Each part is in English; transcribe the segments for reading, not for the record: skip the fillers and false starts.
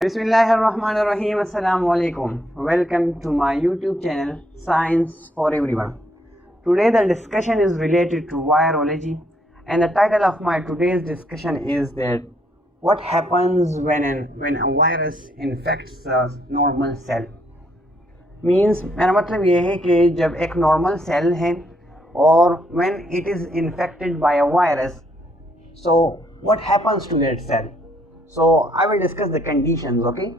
Bismillahirrahmanirrahim. Assalamu alaikum. Welcome to my YouTube channel Science for Everyone. Today the discussion is related to virology, and the title of my today's discussion is that what happens when a virus infects a normal cell. Means मेरा मतलब ये है कि जब एक normal cell है और when it is infected by a virus, so what happens to that cell? So I will discuss the conditions. Okay,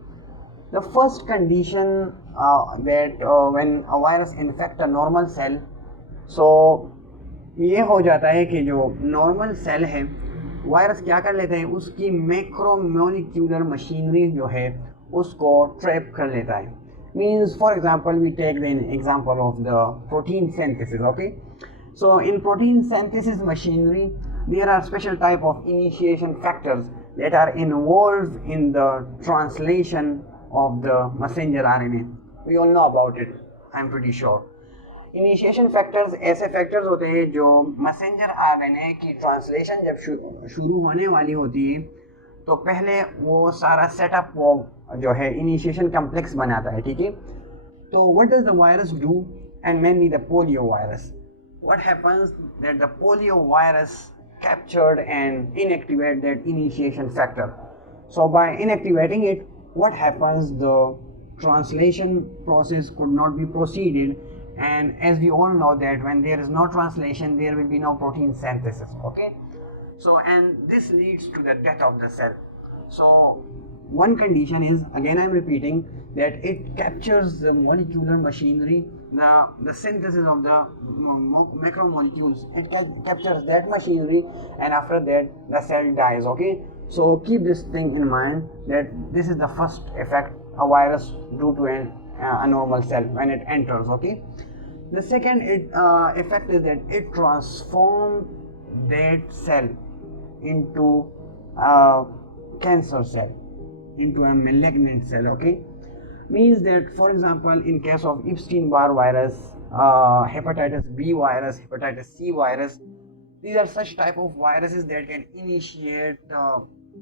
the first condition that when a virus infect a normal cell, so ये हो जाता है कि जो normal cell है virus क्या कर लेते हैं, उसकी मैक्रोमोलिक्यूलर मशीनरी जो है उसको ट्रैप कर लेता है. Means for example we take the example of the protein synthesis. Okay, so in protein synthesis machinery there are special type of initiation factors that are involved in the translation of the messenger RNA. We all know about it, I'm pretty sure. Initiation factors ऐसे factors होते हैं जो messenger RNA की translation जब शुरू होने वाली होती है तो पहले वो सारा setup वो जो है initiation complex बनाता है. ठीक है, तो what does the virus do, and mainly the polio virus? What happens that the polio virus captured and inactivate that initiation factor. So by inactivating it, what happens? The translation process could not be proceeded, and as we all know that when there is no translation there will be no protein synthesis. Okay, so and this leads to the death of the cell. So one condition is, again I'm repeating, that it captures the molecular machinery, the synthesis of the macromolecules. It captures that machinery, and after that the cell dies. Okay, so keep this thing in mind that this is the first effect a virus do to a normal cell when it enters. Okay, the second effect is that it transforms that cell into a cancer cell, into a malignant cell. Okay, means that for example in case of Epstein-Barr virus, hepatitis B virus, hepatitis C virus, these are such type of viruses that can initiate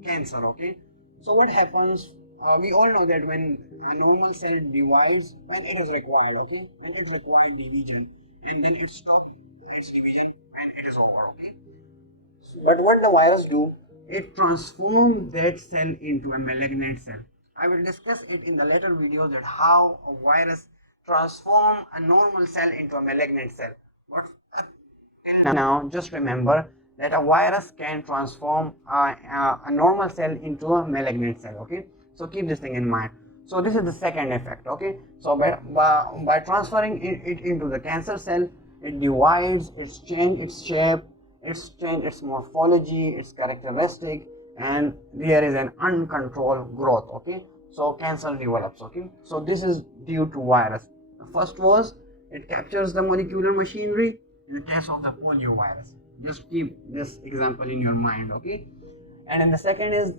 cancer. Okay, so what happens, we all know that when a normal cell divides when it is required. Okay, when it requires division, and then it stops its division when it is over. Okay, but what the virus do, it transforms that cell into a malignant cell. I will discuss it in the later videos that how a virus transform a normal cell into a malignant cell. But till now, just remember that a virus can transform a normal cell into a malignant cell. Okay, so keep this thing in mind. So this is the second effect. Okay, so by transferring it into the cancer cell, it divides, it changes its shape, it's change its morphology, its characteristic, and there is an uncontrolled growth. Okay, so cancer develops. Okay, so this is due to virus. The first was it captures the molecular machinery in the case of the polio virus. Just keep this example in your mind. Okay, and then the second is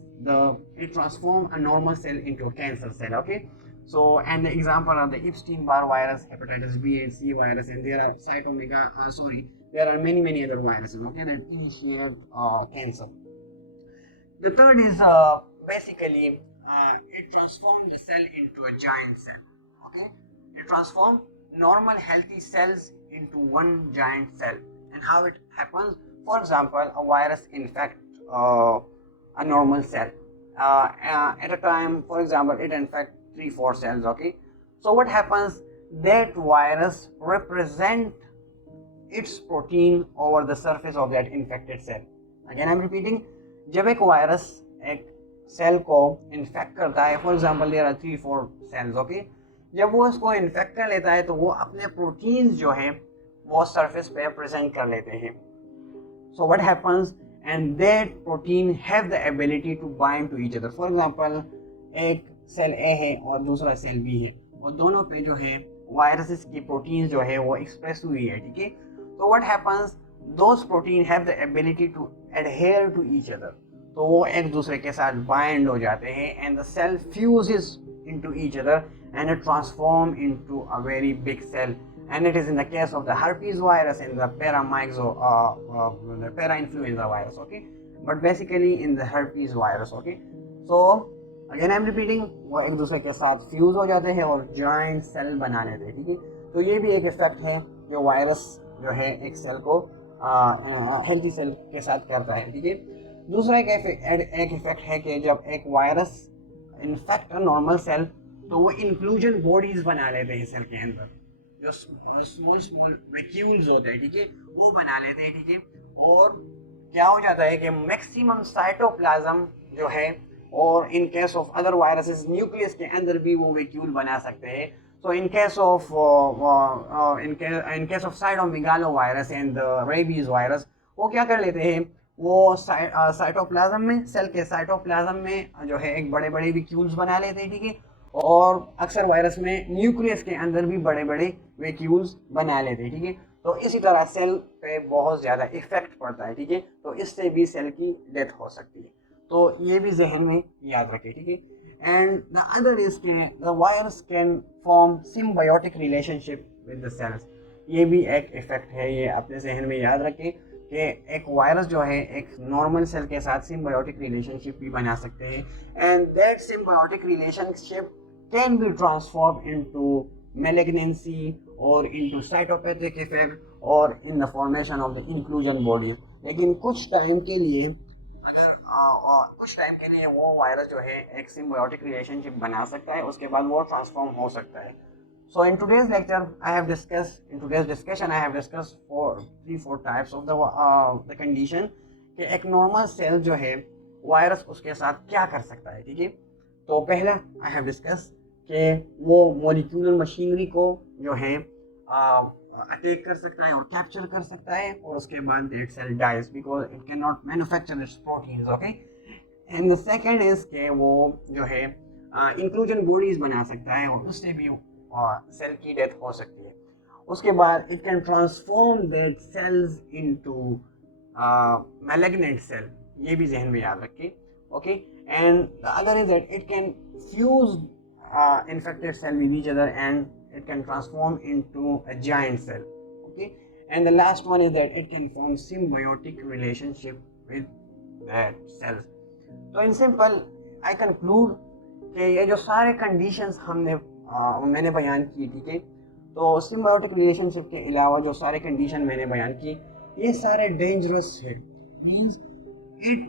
it transforms a normal cell into a cancer cell. Okay, so and the example are the Epstein-Barr virus, hepatitis B and C virus, and there are there are many other viruses. Okay, that initiate cancer. The third is basically it transforms the cell into a giant cell. Okay, it transforms normal healthy cells into one giant cell. And how it happens? For example, a virus infects a normal cell. At a time, for example, it infects 3-4 cells. Okay, so what happens? That virus represents its protein over the surface of that infected cell. Again I'm repeating, जब एक virus एक cell को infect करता है, for example there are 3-4 cells. Okay, जब वो उसको infect कर लेता है तो वो अपने प्रोटीन्स जो है वो सरफेस पे प्रेजेंट कर लेते हैं. So what happens, and that protein have the ability to bind to each other. For example एक सेल ए है और दूसरा सेल बी है, और दोनों पे जो है वायरसेस की प्रोटीन्स जो है वो एक्सप्रेस हुई है. ठीक है, तो what happens, those protein have the ability to adhere to each other. तो वो एक दूसरे के साथ बाइंड हो जाते हैं, and the cell fuses into each other and it transform into a very big cell. And it is in the case of the herpes virus and the para-influenza virus. Okay, but basically in the herpes virus. Okay, so again I am repeating, वो एक दूसरे के साथ fuse हो जाते हैं और joint cell बना लेते हैं, ठीक है। तो ये भी एक इफेक्ट है जो वायरस जो है एक सेल को हेल्थी सेल के साथ करता है, ठीक है। दूसरा एक इफेक्ट है कि जब एक वायरस इन्फेक्ट नॉर्मल सेल तो वो इंक्लूजन बॉडीज बना लेते हैं सेल के अंदर, जो स्मॉल स्मॉल वैक्यूल्स होते हैं, ठीक है, वो बना लेते हैं, ठीक है। और क्या हो जाता है कि मैक्सिमम साइटोप्लाज्म जो है, और in case of other viruses nucleus के अंदर भी वो वैक्यूल बना सकते हैं। So in case of cytomegalo virus and rabies virus, वो क्या कर लेते हैं, वो साइटोप्लाज्म में, सेल के साइटोप्लाज्म में जो है एक बड़े बड़े वैक्यूल्स बना लेते हैं, ठीक है। और अक्सर वायरस में न्यूक्लियस के अंदर भी बड़े बड़े वैक्यूल्स बना लेते हैं, ठीक है। तो इसी तरह सेल पे बहुत ज़्यादा इफेक्ट पड़ता है, ठीक है। तो इससे भी सेल की डेथ हो सकती है, तो ये भी जहन में याद रखें, ठीक है। एंड द अदर इज के the virus can form symbiotic relationship with the cells. ये भी एक इफेक्ट है, ये अपने जहन में याद रखें कि एक वायरस जो है एक नॉर्मल सेल के साथ सिम्बायोटिक रिलेशनशिप भी बना सकते हैं, and that symbiotic relationship can be transform into malignancy or into cytopathic effect or in the formation of the inclusion bodies। लेकिन कुछ टाइम के लिए वो वायरस जो है एक सिम्बायोटिक रिलेशनशिप बना सकता है, उसके बाद वो ट्रांसफॉर्म हो सकता है। So in today's lecture, in today's discussion, I have discussed three, four types of the condition कि एक नॉर्मल सेल जो है वायरस उसके साथ क्या कर सकता है, ठीक है। तो पहला I have discussed कि वो मॉलिक्यूलर मशीनरी को जो है अटैक कर सकता है और कैप्चर कर सकता है, और उसके बाद that cell dies because it can not manufacture its proteins, okay. And the second is के वो जो है इंक्लूजन बॉडीज बना सकता है और उससे भी सेल की डेथ हो सकती है। उसके बाद it can transform that cells into malignant cell, ये भी जहन में याद रखिए, okay. And the other is that it can fuse infected cell with each other and it can transform into a giant cell, okay. And the last one is that it can form symbiotic relationship with that cells। तो in simple I conclude कि ये जो सारे conditions मैंने बयान की, ठीक है। तो symbiotic relationship के अलावा जो सारे condition मैंने बयान की, ये सारे dangerous है, means it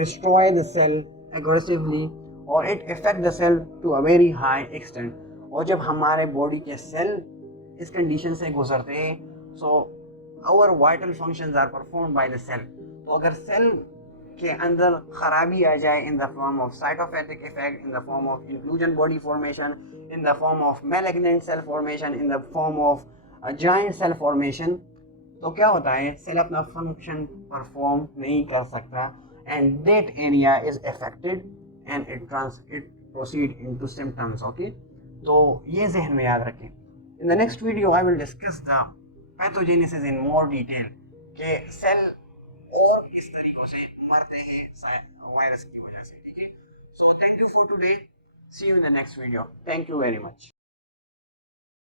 destroy the cell aggressively और it effect the cell to a very high extent. और जब हमारे बॉडी के सेल इस कंडीशन से गुजरते हैं, so our vital functions are performed by the cell. तो अगर सेल के अंदर खराबी आ जाए in the form of cytopathic effect, in the form of inclusion body formation, in the form of malignant cell formation, in the form of giant cell formation, तो क्या होता है, सेल अपना फंक्शन परफॉर्म नहीं कर सकता and that area is affected and it proceed into symptoms, okay। तो ये जहन में याद रखें। In the next video I will discuss the pathogenesis in more detail कि सेल और किस तरीकों से मरते हैं वायरस की वजह से, ठीक है। So thank you for today, see you in the next video, thank you very much।